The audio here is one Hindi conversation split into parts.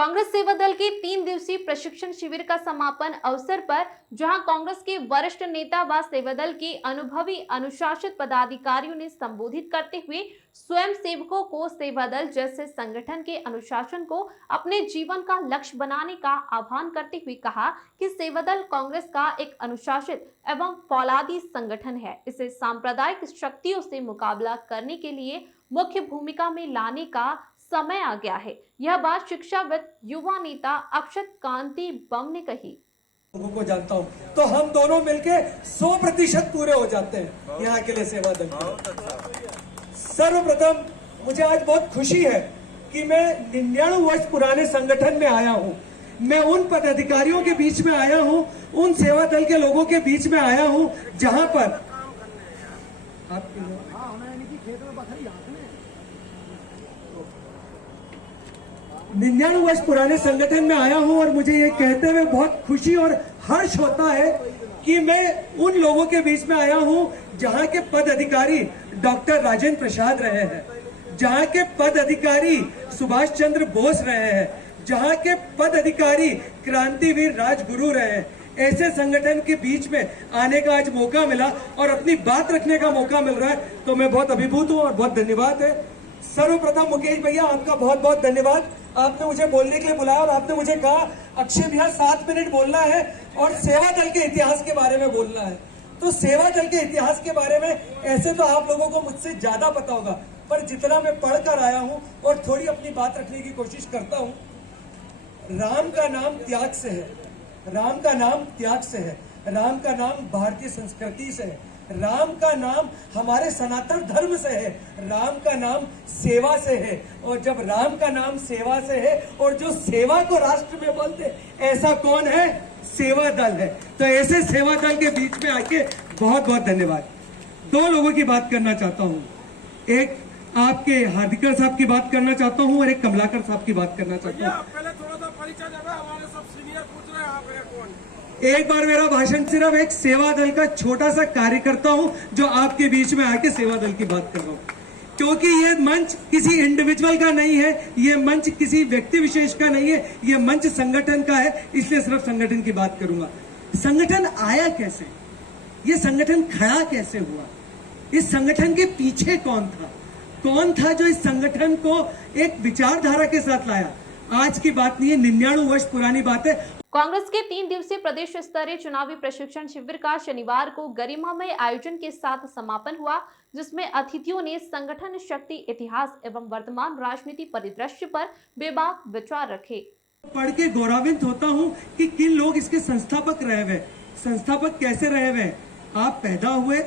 कांग्रेस सेवा दल के 3 दिवसीय प्रशिक्षण शिविर का समापन अवसर पर जहां कांग्रेस के वरिष्ठ नेता व सेवा दल के अनुभवी अनुशासित पदाधिकारियों ने संबोधित करते हुए स्वयं सेवकों को सेवा दल जैसे संगठन के अनुशासन को अपने जीवन का लक्ष्य बनाने का आह्वान करते हुए कहा कि सेवा दल कांग्रेस का एक अनुशासित एवं फौलादी संगठन है। इसे सांप्रदायिक शक्तियों से मुकाबला करने के लिए मुख्य भूमिका में लाने का समय आ गया है। यह बात शिक्षाविद युवा नेता अक्षत कांति बम ने कही। लोगों को जानता हूं तो हम दोनों मिलके 100% पूरे हो जाते हैं यहाँ के लिए सेवा दल के। सर्वप्रथम मुझे आज बहुत खुशी है कि मैं 99 वर्ष पुराने संगठन में आया हूँ। मैं उन पदाधिकारियों के बीच में आया हूँ, उन सेवा दल के लोगों के बीच में आया हूँ जहां पर आपके 99 वर्ष पुराने संगठन में आया हूं और मुझे ये कहते हुए बहुत खुशी और हर्ष होता है कि मैं उन लोगों के बीच में आया हूं जहां के पद अधिकारी डॉक्टर राजेंद्र प्रसाद रहे हैं, जहां के पद अधिकारी सुभाष चंद्र बोस रहे हैं, जहां के पद अधिकारी क्रांतिवीर राजगुरु रहे हैं। ऐसे संगठन के बीच में आने का आज मौका मिला और अपनी बात रखने का मौका मिल रहा है तो मैं बहुत अभिभूत हूं और बहुत धन्यवाद है। सर्वप्रथम मुकेश भैया आपका बहुत बहुत धन्यवाद। आपने मुझे बोलने के लिए बुलाया और आपने मुझे कहा अक्षय भैया 7 मिनट बोलना है और सेवा दल के इतिहास के बारे में बोलना है। तो सेवा दल के इतिहास के बारे में ऐसे तो आप लोगों को मुझसे ज्यादा पता होगा, पर जितना मैं पढ़कर आया हूं और थोड़ी अपनी बात रखने की कोशिश करता हूं। राम का नाम त्याग से है, राम का नाम त्याग से है, राम का नाम भारतीय संस्कृति से है, राम का नाम हमारे सनातन धर्म से है, राम का नाम सेवा से है। और जब राम का नाम सेवा से है और जो सेवा को राष्ट्र में बोलते ऐसा कौन है? सेवा दल है। तो ऐसे सेवा दल के बीच में आके बहुत बहुत धन्यवाद। 2 लोगों की बात करना चाहता हूँ, एक आपके हार्दिकर साहब की बात करना चाहता हूँ और एक कमलाकर साहब की बात करना चाहता हूँ। पहले थोड़ा सा परिचय देना, हमारे सब सीनियर पूछ रहे हैं आप हैं कौन। एक बार मेरा भाषण सिर्फ एक सेवा दल का छोटा सा कार्यकर्ता हूं जो आपके बीच में आके सेवा दल की बात कर रहा हूं, क्योंकि ये मंच किसी इंडिविजुअल का नहीं है, ये मंच किसी व्यक्ति विशेष का नहीं है, ये मंच संगठन का है। इसलिए सिर्फ संगठन की बात करूंगा। संगठन आया कैसे, ये संगठन खड़ा कैसे हुआ, इस संगठन के पीछे कौन था जो इस संगठन को एक विचारधारा के साथ लाया। आज की बात नहीं है, 99 वर्ष पुरानी बात है। कांग्रेस के 3 दिवसीय प्रदेश स्तरीय चुनावी प्रशिक्षण शिविर का शनिवार को गरिमामय आयोजन के साथ समापन हुआ, जिसमें अतिथियों ने संगठन शक्ति, इतिहास एवं वर्तमान राजनीति परिदृश्य पर बेबाक विचार रखे। पढ़ के गौरवान्वित होता हूँ कि किन लोग इसके संस्थापक रहे हुए। संस्थापक कैसे रहे हुए? आप पैदा हुए,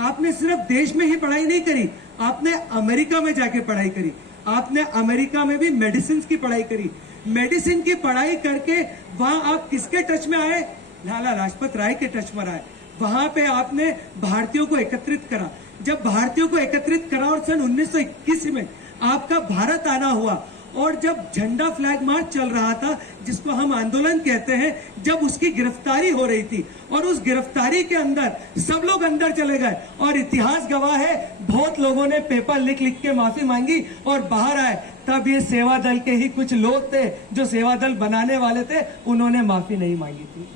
आपने सिर्फ देश में ही पढ़ाई नहीं करी, आपने अमेरिका में जाके पढ़ाई करी, आपने अमेरिका में भी मेडिसिन की पढ़ाई करी। मेडिसिन की पढ़ाई करके वहां आप किसके टच में आए? लाला लाजपत राय के टच में आए। वहां पे आपने भारतीयों को एकत्रित करा। जब भारतीयों को एकत्रित करा और सन 1921 में आपका भारत आना हुआ और जब झंडा फ्लैग मार्च चल रहा था, जिसको हम आंदोलन कहते हैं, जब उसकी गिरफ्तारी हो रही थी और उस गिरफ्तारी के अंदर सब लोग अंदर चले गए और इतिहास गवाह है, बहुत लोगों ने पेपर लिख के माफी मांगी और बाहर आए। तब ये सेवा दल के ही कुछ लोग थे जो सेवा दल बनाने वाले थे, उन्होंने माफी नहीं मांगी थी।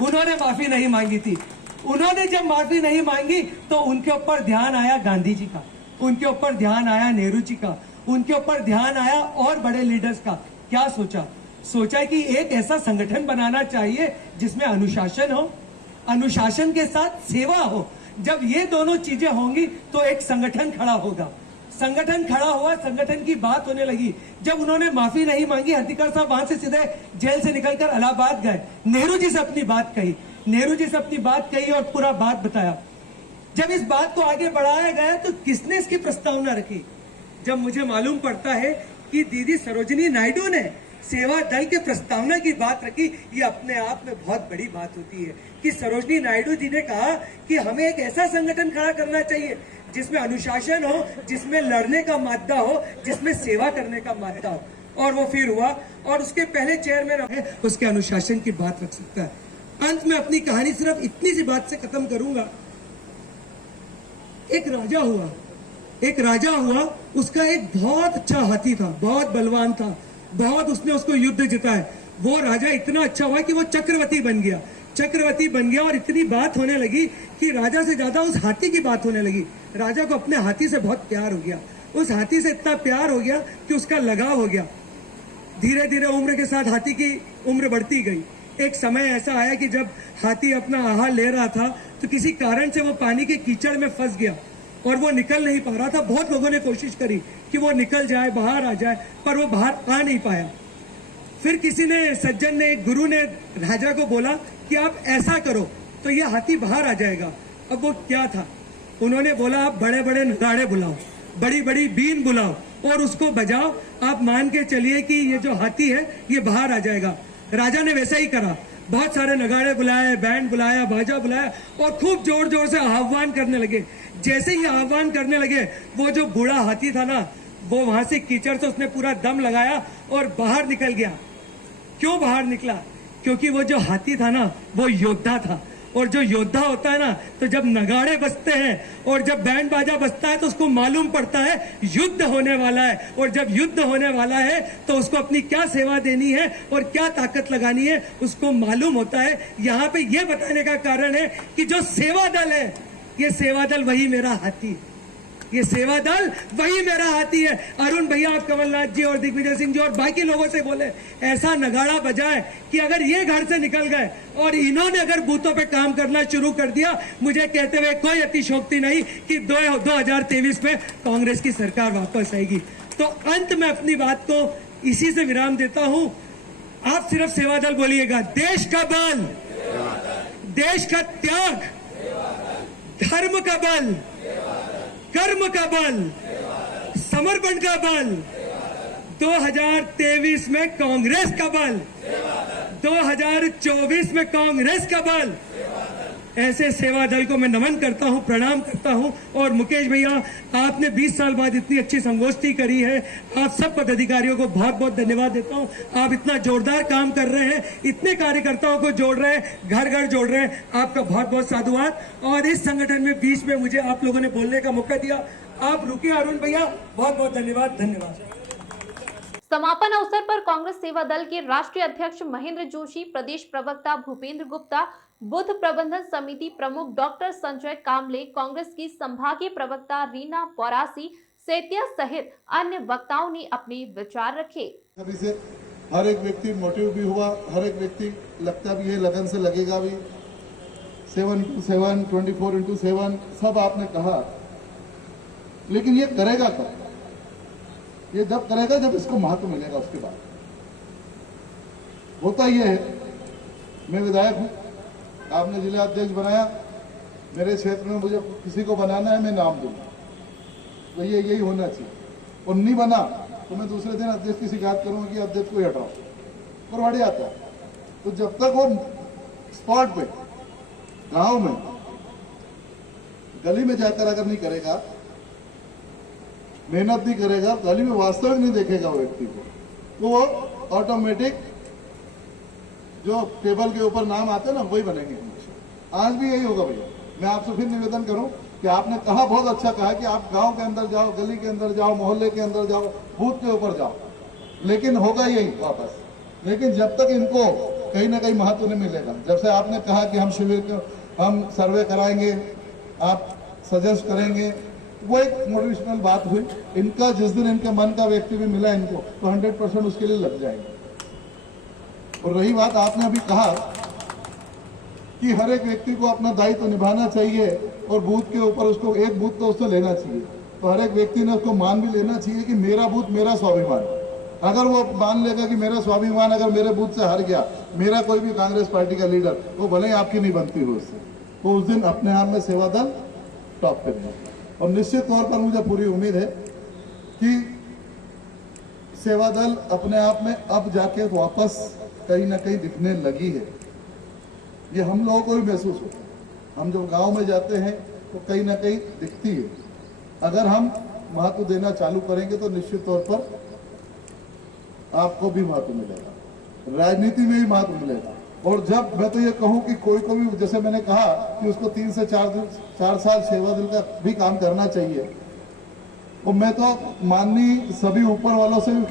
उन्होंने जब माफी नहीं मांगी तो उनके ऊपर ध्यान आया गांधी जी का, उनके ऊपर ध्यान आया नेहरू जी का, उनके ऊपर ध्यान आया और बड़े लीडर्स का। क्या सोचा कि एक ऐसा संगठन बनाना चाहिए जिसमें अनुशासन हो, अनुशासन के साथ सेवा हो। जब ये दोनों चीजें होंगी तो एक संगठन खड़ा होगा। संगठन खड़ा हुआ, संगठन की बात होने लगी। जब उन्होंने माफी नहीं मांगी, हर्दिकर साहब वहां से सीधे जेल से निकलकर इलाहाबाद गए, नेहरू जी से अपनी बात कही और पूरा बात बताया। जब इस बात को आगे बढ़ाया गया तो किसने इसकी प्रस्तावना रखी? जब मुझे मालूम पड़ता है कि दीदी सरोजिनी नायडू ने सेवा दल के प्रस्तावना की बात रखी, ये अपने आप में बहुत बड़ी बात होती है कि सरोजिनी नायडू जी ने कहा कि हमें एक ऐसा संगठन खड़ा करना चाहिए जिसमें अनुशासन हो, जिसमें लड़ने का मादा हो, जिसमें सेवा करने का मादा हो। और वो फिर हुआ और उसके पहले चेयरमैन है, उसके अनुशासन की बात रख सकता है। अंत में अपनी कहानी सिर्फ इतनी सी बात से खत्म करूंगा। एक राजा हुआ, उसका एक बहुत अच्छा हाथी था, बहुत बलवान था। बहुत उसने उसको युद्ध जिताया। वो राजा इतना अच्छा हुआ कि वो चक्रवर्ती बन गया, चक्रवर्ती बन गया और इतनी बात होने लगी कि राजा से ज्यादा उस हाथी की बात होने लगी। राजा को अपने हाथी से बहुत प्यार हो गया, उस हाथी से इतना प्यार हो गया कि उसका लगाव हो गया। धीरे धीरे उम्र के साथ हाथी की उम्र बढ़ती गई। एक समय ऐसा आया कि जब हाथी अपना आहार ले रहा था तो किसी कारण से वो पानी के कीचड़ में फंस गया और वो निकल नहीं पा रहा था। बहुत लोगों ने कोशिश करी कि वो निकल जाए, बाहर आ जाए, पर वो बाहर आ नहीं पाया। फिर किसी ने, सज्जन ने, एक गुरु ने राजा को बोला कि आप ऐसा करो तो ये हाथी बाहर आ जाएगा। अब वो क्या था, उन्होंने बोला आप बड़े बड़े नगाड़े बुलाओ, बड़ी बड़ी बीन बुलाओ और उसको बजाओ, आप मान के चलिए कि ये जो हाथी है ये बाहर आ जाएगा। राजा ने वैसा ही करा, बहुत सारे नगाड़े बुलाए, बैंड बुलाया, बाजा बुलाया और खूब जोर जोर से आह्वान करने लगे। जैसे ही आह्वान करने लगे, वो जो बूढ़ा हाथी था ना, वो वहां से कीचड़ से उसने पूरा दम लगाया और बाहर निकल गया। क्यों बाहर निकला? क्योंकि वो जो हाथी था ना, वो योद्धा था, और जो योद्धा होता है ना, तो जब नगाड़े बजते हैं और जब बैंड बाजा बजता है तो उसको मालूम पड़ता है युद्ध होने वाला है, और जब युद्ध होने वाला है तो उसको अपनी क्या सेवा देनी है और क्या ताकत लगानी है उसको मालूम होता है। यहाँ पे ये बताने का कारण है कि जो सेवा दल है, ये सेवा दल वही मेरा हाथी, ये सेवा दल वही मेरा हाथी है। अरुण भैया, आप कमलनाथ जी और दिग्विजय सिंह जी और बाकी लोगों से बोले ऐसा नगाड़ा बजाए कि अगर ये घर से निकल गए और इन्होंने अगर बूथों पे काम करना शुरू कर दिया, मुझे कहते हुए कोई अतिशोक्ति नहीं कि 2023 में कांग्रेस की सरकार वापस आएगी। तो अंत में अपनी बात को इसी से विराम देता हूं। आप सिर्फ सेवा दल बोलिएगा। देश का बल, देश का त्याग, धर्म का बल, कर्म का बल, समर्पण का बल, 2023 में कांग्रेस का बल, 2024 में कांग्रेस का बल। ऐसे सेवा दल को मैं नमन करता हूं, प्रणाम करता हूं। और मुकेश भैया, आपने 20 साल बाद इतनी अच्छी संगोष्ठी करी है, आप सब पदाधिकारियों को बहुत बहुत धन्यवाद देता हूं। आप इतना जोरदार काम कर रहे हैं, इतने कार्यकर्ताओं को जोड़ रहे हैं, घर घर जोड़ रहे हैं, आपका बहुत बहुत साधुवाद। और इस संगठन में बीच में मुझे आप लोगों ने बोलने का मौका दिया, आप रुके अरुण भैया, बहुत बहुत धन्यवाद। धन्यवाद। समापन अवसर पर कांग्रेस सेवा दल के राष्ट्रीय अध्यक्ष महेंद्र जोशी, प्रदेश प्रवक्ता भूपेंद्र गुप्ता, बुथ प्रबंधन समिति प्रमुख डॉक्टर संजय कामले, कांग्रेस की संभागीय प्रवक्ता रीना पौरासी सेतिया सहित अन्य वक्ताओं ने अपने विचार रखे। अभी से हर एक व्यक्ति मोटिव भी हुआ, हर एक व्यक्ति लगता भी है, लगन से लगेगा भी। 7x7, 24x7 सब आपने कहा, लेकिन ये करेगा कब? ये जब करेगा जब इसको महत्व मिलेगा। उसके बाद होता ये है, मैं विधायक हूं, आपने जिला अध्यक्ष बनाया, मेरे क्षेत्र में मुझे किसी को बनाना है, मैं नाम दूंगा, तो ये यही होना चाहिए। और नहीं बना तो मैं दूसरे दिन अध्यक्ष की शिकायत करूंगा कि अध्यक्ष को हटाओ, और बढ़ जाता है। तो जब तक वो स्पॉट पे, गांव में, गली में जाकर अगर नहीं करेगा, मेहनत नहीं करेगा, गली में वास्तविक नहीं देखेगा वो व्यक्ति को, तो वो ऑटोमेटिक जो टेबल के ऊपर नाम आते हैं ना, वही बनेंगे। आज भी यही होगा भैया। मैं आपसे फिर निवेदन करूं कि आपने कहा, बहुत अच्छा कहा कि आप गांव के अंदर जाओ, गली के अंदर जाओ, मोहल्ले के अंदर जाओ, बूथ के ऊपर जाओ, लेकिन होगा यही वापस। लेकिन जब तक इनको कहीं ना कहीं महत्व नहीं मिलेगा, जब से आपने कहा कि हम शिविर को, हम सर्वे कराएंगे, आप सजेस्ट करेंगे, वो एक मोटिवेशनल बात हुई। इनका जिस दिन इनके मन का व्यक्ति भी मिला इनको, तो 100% उसके लिए लग जाएंगे। और रही बात, आपने अभी कहा कि हर एक व्यक्ति को अपना दायित्व निभाना चाहिए और बूथ के ऊपर उसको एक बूथ तो उसको लेना चाहिए, तो हर एक व्यक्ति ने उसको मान भी लेना चाहिए कि मेरा बूथ मेरा स्वाभिमान। अगर वो मान लेगा कि मेरा स्वाभिमान अगर मेरे बूथ से हार गया, मेरा कोई भी कांग्रेस पार्टी का लीडर, वो भले ही आपकी नहीं बनती हो उससे, तो उस दिन अपने आप में सेवा दल टॉप पे रहेगा। और निश्चित तौर पर मुझे पूरी उम्मीद है कि सेवा दल अपने आप में अब जाके वापस कहीं ना कहीं दिखने लगी है। ये हम लोगों को भी महसूस होता है। हम जब गांव में जाते हैं तो कहीं ना कहीं दिखती है। अगर हम महत्व देना चालू करेंगे तो निश्चित तौर पर आपको भी महत्व मिलेगा, राजनीति में भी महत्व मिलेगा। और जब मैं तो ये कहूं कि कोई को भी, जैसे मैंने कहा कि उसको 3 से 4 साल सेवा दल का भी काम करना चाहिए, और मैं तो माननीय सभी ऊपर वालों से भी